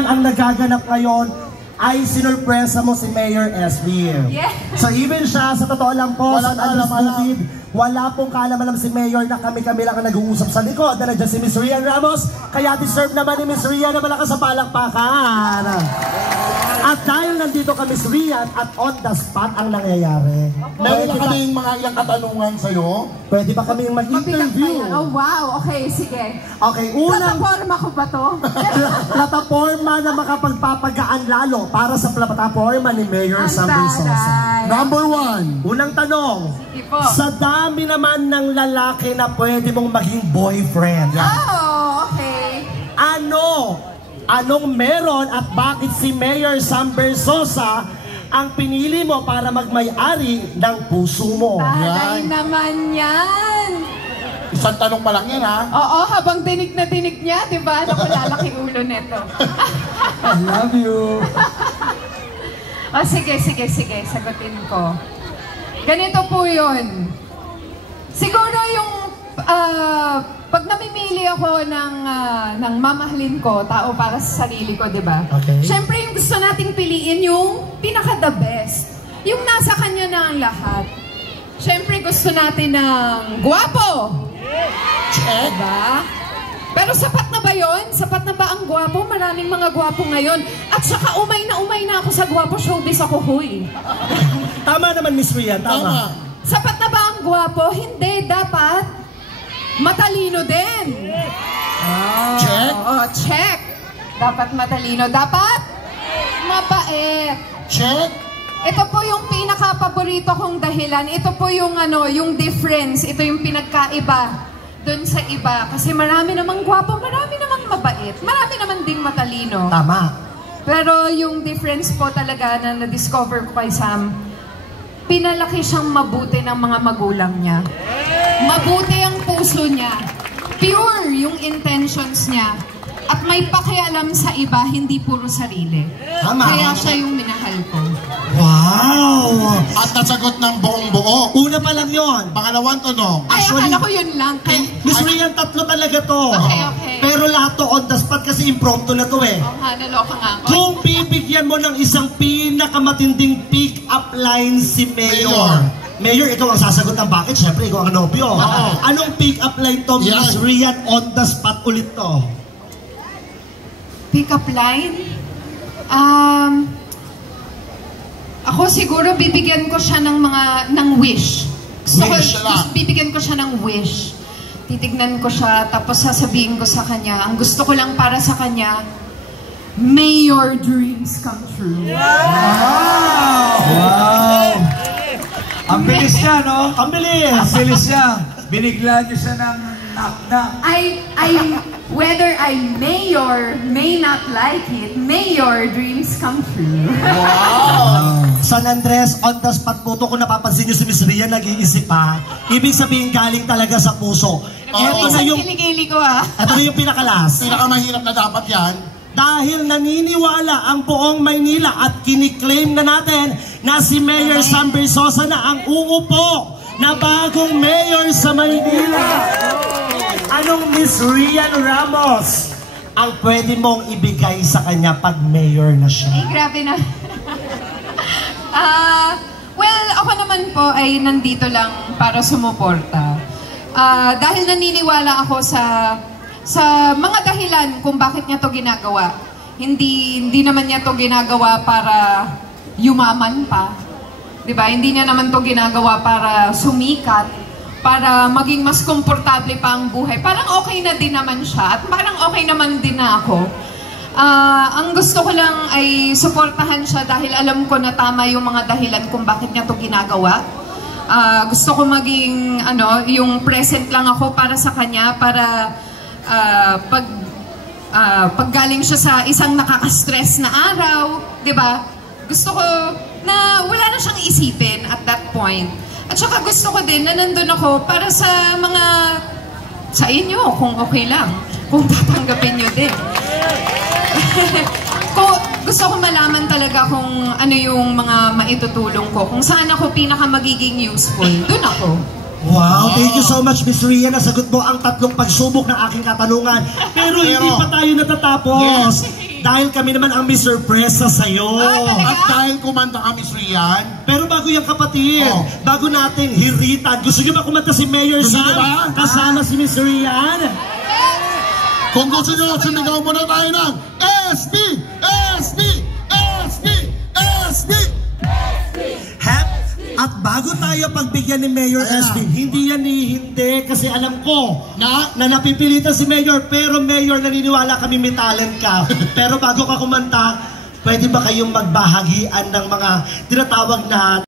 naman ang nagaganap ngayon ay sinurpresa mo si Mayor SB. Yeah. So even siya, sa totoo lang po, sa COVID, wala pong kaalam-alam si Mayor na kami-kami lang ang nag-uusap sa likod na nandiyan si Miss Rian Ramos. Kaya deserve naman ni Miss Rian na malakas sa palakpakan. At dahil nandito ka, Miss Rian, at on the spot ang nangyayari. Meron na kaming mga ilang katanungan sa'yo. Pwede ba kaming mag-interview? Oh wow, okay, sige. Okay, unang... Plataforma ko ba to? Plataforma na makapagpapagaan lalo para sa plataforma ni Mayor Sammy Sosa. Number 1. Unang tanong, po. Sa dami naman ng lalaki na pwede mong maging boyfriend. Oh, okay. Anong meron at bakit si Mayor Samber Sosa ang pinili mo para magmay-ari ng puso mo? Taray naman yan. Isang tanong pa lang yan, ha? Oo, habang tinig na tinig niya, di ba? Naku, lalaki ulo neto. I love you. Oh, sige, sagutin ko. Ganito po yun. Siguro yung pag namimili ako ng mamahalin ko, tao para sa sarili ko, di ba? Okay. Siyempre yung gusto nating piliin yung pinaka-the best. Yung nasa kanya na ang lahat. Siyempre gusto natin ng gwapo. Check. Diba? Pero sapat na ba yun? Sapat na ba ang gwapo? Maraming mga gwapo ngayon. At saka umay na ako sa gwapo showbiz ako, huy. Tama naman, Miss Rian, tama. Sapat na ba ang gwapo? Hindi, dapat matalino din. Check. Oh, check. Dapat matalino. Dapat mabait. Check. Ito po yung pinaka-paborito kong dahilan. Ito po yung yung difference. Ito yung pinagkaiba doon sa iba. Kasi marami namang gwapo, marami namang mabait, marami naman ding matalino. Tama. Pero yung difference po talaga na na-discover ko kay Sam, pinalaki siyang mabuti ng mga magulang niya. Mabuti ang puso niya. Pure yung intentions niya. At may pakialam sa iba, hindi puro sarili. Tama. Kaya siya yung minahal ko. Wow! At nasagot ng buong buo. Una pa lang yon. Pangalawang tanong. Ay, akala ko yun lang. Miss Rian, tatlo talaga to. Okay. Pero lahat to on the spot kasi impromptu na to eh. Oo nga, naloka nga ako. Kung bibigyan mo ng isang pinakamatinding pick-up line si Mayor. Mayor, ikaw ang sasagot ng bakit. Siyempre, ikaw ang nobyo. Anong pick-up line to, Miss Rian? On the spot ulit to. Pick-up line? Ako siguro bibigyan ko siya ng wish. Bibigyan ko siya ng wish. Titignan ko siya, tapos sasabihin ko sa kanya, ang gusto ko lang para sa kanya, may your dreams come true. Wow! Ang bilis niya, no? Ang bilis! Ang bilis niya. Binigla niyo siya ng knock-knock. Whether I may or may not like it, may your dreams come true. Wow! San Andres, on the spot po to, kung napapansin nyo si Miss Rian, nag-iisip pa. Ibig sabihin galing talaga sa puso. Ito na yung... Kilig-kilig ko Ito na yung pinakalas. Pinakamahirap na dapat yan. Dahil naniniwala ang buong Maynila at kiniklaim na natin na si Mayor Samber Sosa na ang uupo na bagong mayor sa Maynila. Anong Miss Rian Ramos ang pwede mong ibigay sa kanya pag mayor na siya? Ay, grabe na. Well, ako naman po ay nandito lang para sumuporta. Dahil naniniwala ako sa mga dahilan kung bakit niya to ginagawa. Hindi naman niya to ginagawa para yumaman pa. Diba? Hindi niya naman to ginagawa para sumikat, para maging mas komportable pa ang buhay. Parang okay na din naman siya at parang okay naman din na ako. Ang gusto ko lang ay suportahan siya dahil alam ko na tama yung mga dahilan kung bakit niya to ginagawa. Gusto ko maging yung present lang ako para sa kanya, para pag galing siya sa isang nakaka-stress na araw, 'di ba? Gusto ko na wala na siyang isipin at that point. At saka gusto ko din na nandun ako para sa inyo, kung okay lang. Kung tatanggapin nyo din. Gusto ko malaman talaga kung ano yung mga maitutulong ko. Kung saan ako pinaka magiging useful, dun ako. Wow, thank you so much, Miss Rian. Nasagot mo ang tatlong pagsubok ng aking katanungan. Pero hindi pa tayo natatapos. Dahil kami naman ang may surpresa sa'yo. At dahil kumanta kami Miss Rian, Pero bago yung kapatid, Oh. bago nating hiritan, gusto niyo ba kumanta si Mayor Gusto Sam? niyo ba? Kasama si Miss Rian? kung gusto nyo, sumigaw muna tayo ng SB! SB! SB! SB! At bago tayo pagbigyan ni Mayor Ayan SB, hindi yan hindi kasi alam ko Na? na napipilitan si Mayor, pero Mayor, naniniwala kami may talent ka. Pero bago ka kumanta, pwede ba kayong magbahagian ng mga tinatawag na